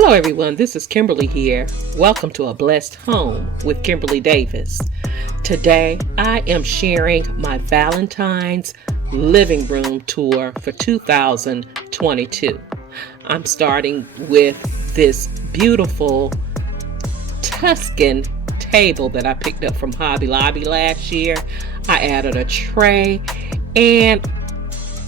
Hello everyone, this is Kimberly here. Welcome to A Blessed Home with Kimberly Davis. Today I am sharing my Valentine's living room tour for 2022. I'm starting with this beautiful Tuscan table that I picked up from Hobby Lobby last year. I added a tray, and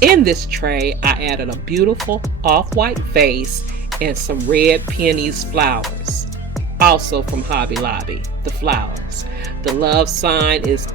in this tray I added a beautiful off-white vase and some red peonies flowers, also from Hobby Lobby, the flowers. The love sign is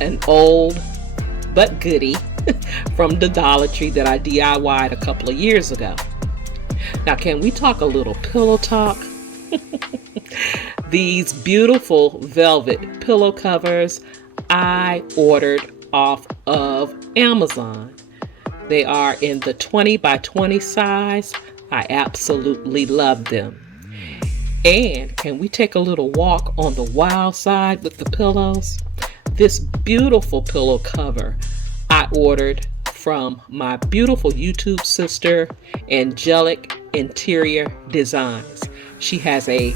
an old but goodie from the Dollar Tree that I DIY'd a couple of years ago. Now, can we talk a little pillow talk? These beautiful velvet pillow covers I ordered off of Amazon. They are in the 20 by 20 size. I absolutely love them. And can we take a little walk on the wild side with the pillows? This beautiful pillow cover I ordered from my beautiful YouTube sister, Angelic Interior Designs. She has a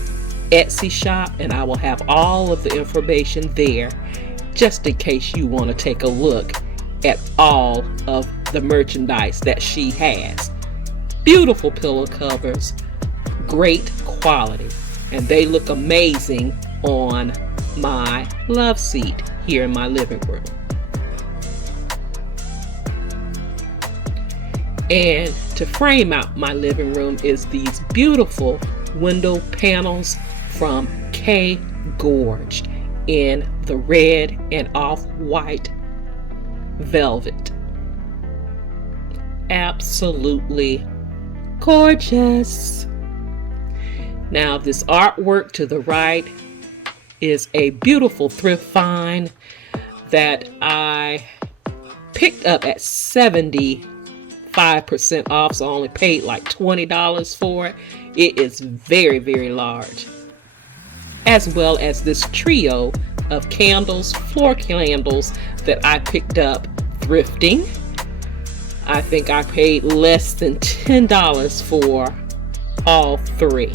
Etsy shop, and I will have all of the information there just in case you want to take a look at all of the merchandise that she has. Beautiful pillow covers, great quality, and they look amazing on my love seat here in my living room. And to frame out my living room is these beautiful window panels from K Gorge in the red and off-white velvet. Absolutely gorgeous. Now, this artwork to the right is a beautiful thrift find that I picked up at 75% off, so I only paid like $20 for it. It is very, very large. As well as this trio of candles, floor candles that I picked up thrifting. I think I paid less than $10 for all three.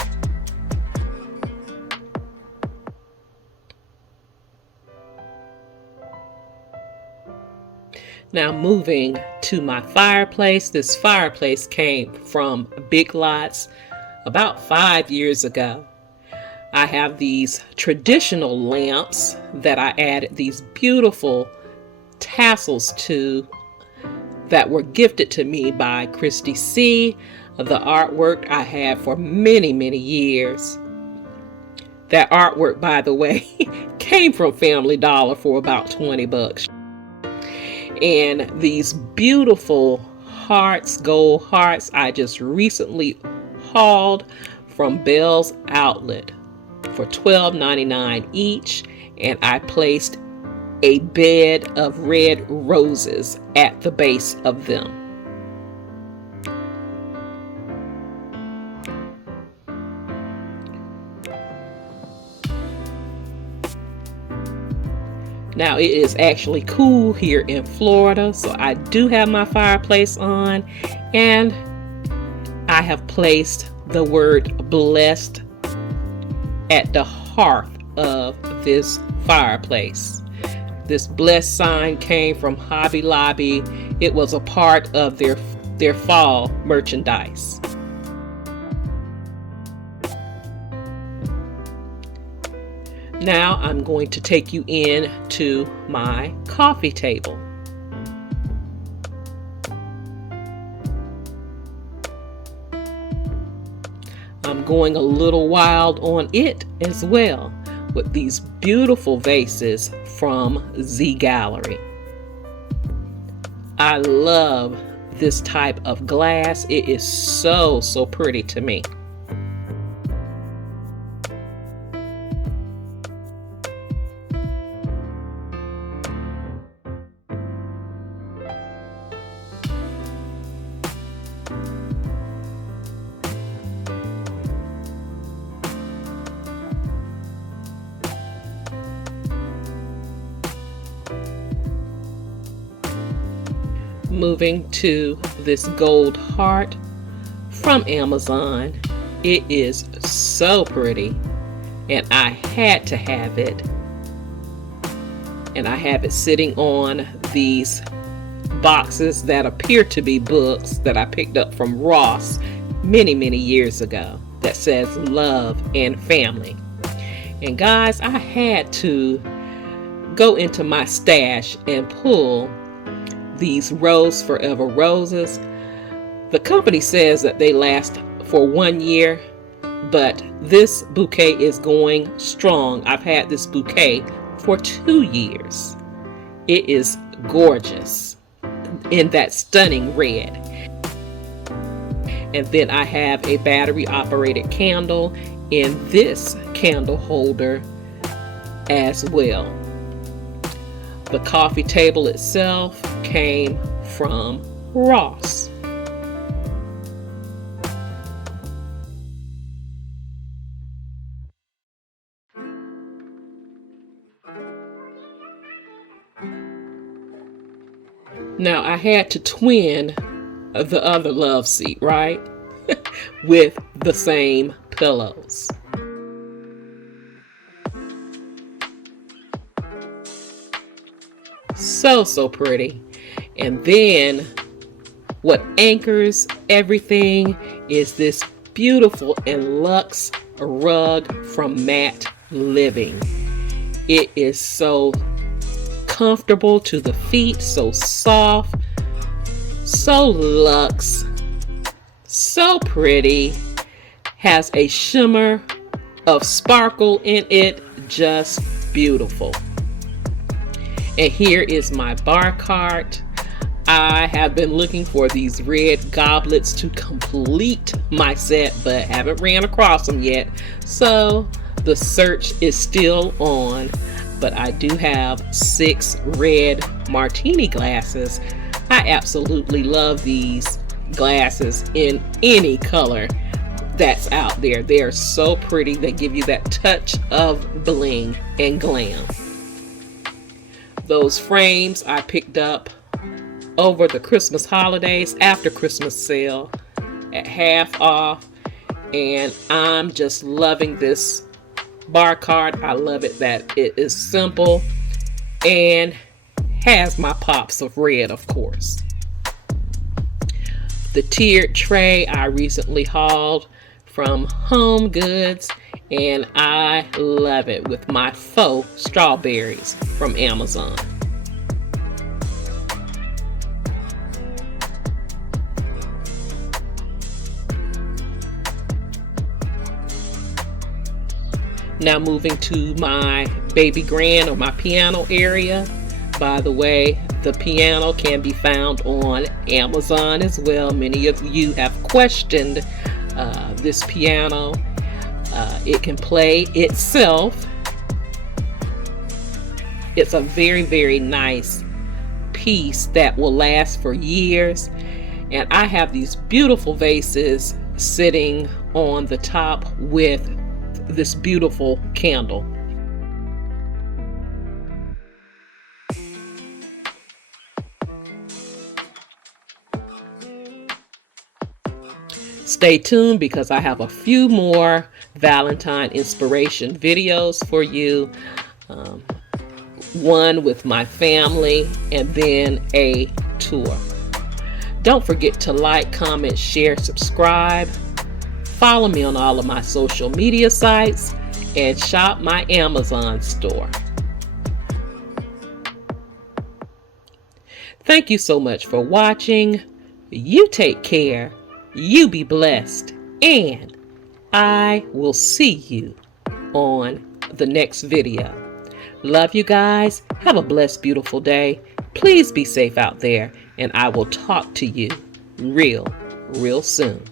Now, moving to my fireplace. This fireplace came from Big Lots about 5 years ago. I have these traditional lamps that I added these beautiful tassels to that were gifted to me by Christy C. The artwork I had for many, many years. That artwork, by the way, came from Family Dollar for about $20. And these beautiful hearts, gold hearts, I just recently hauled from Bell's Outlet for $12.99 each, and I placed a bed of red roses at the base of them. Now, it is actually cool here in Florida, so I do have my fireplace on, and I have placed the word blessed at the hearth of this fireplace. This blessed sign came from Hobby Lobby. It was a part of their fall merchandise. Now I'm going to take you in to my coffee table. I'm going a little wild on it as well with these beautiful vases from Z Gallery. I love this type of glass. It is so pretty to me. Moving to this gold heart from Amazon. It is so pretty, and I had to have it. And I have it sitting on these boxes that appear to be books that I picked up from Ross many years ago that says Love and Family. And guys, I had to go into my stash and pull these Rose Forever roses. The company says that they last for 1 year, but this bouquet is going strong. I've had this bouquet for 2 years. It is gorgeous in that stunning red. And then I have a battery operated candle in this candle holder as well. The coffee table itself came from Ross. Now I had to twin the other love seat, right? With the same pillows. So pretty. And then what anchors everything is this beautiful and luxe rug from MatLiving. It is so comfortable to the feet, so soft, so luxe, so pretty, has a shimmer of sparkle in it, just beautiful. And here is my bar cart. I have been looking for these red goblets to complete my set, but haven't ran across them yet. So the search is still on, but I do have 6 red martini glasses. I absolutely love these glasses in any color that's out there. They are so pretty. They give you that touch of bling and glam. Those frames I picked up over the Christmas holidays, after Christmas sale at half off, and I'm just loving this bar cart. I love it that it is simple and has my pops of red, of course. The tiered tray I recently hauled from Home Goods, and I love it, with my faux strawberries from Amazon. Now moving to my baby grand, or my piano area. By the way, the piano can be found on Amazon as well. Many of you have questioned this piano. It can play itself. It's a very nice piece that will last for years. And I have these beautiful vases sitting on the top with this beautiful candle. Stay tuned, because I have a few more Valentine inspiration videos for you. One with my family, and then a tour. Don't forget to like, comment, share, subscribe. Follow me on all of my social media sites, and shop my Amazon store. Thank you so much for watching. You take care. You be blessed. And I will see you on the next video. Love you guys. Have a blessed, beautiful day. Please be safe out there. And I will talk to you real soon.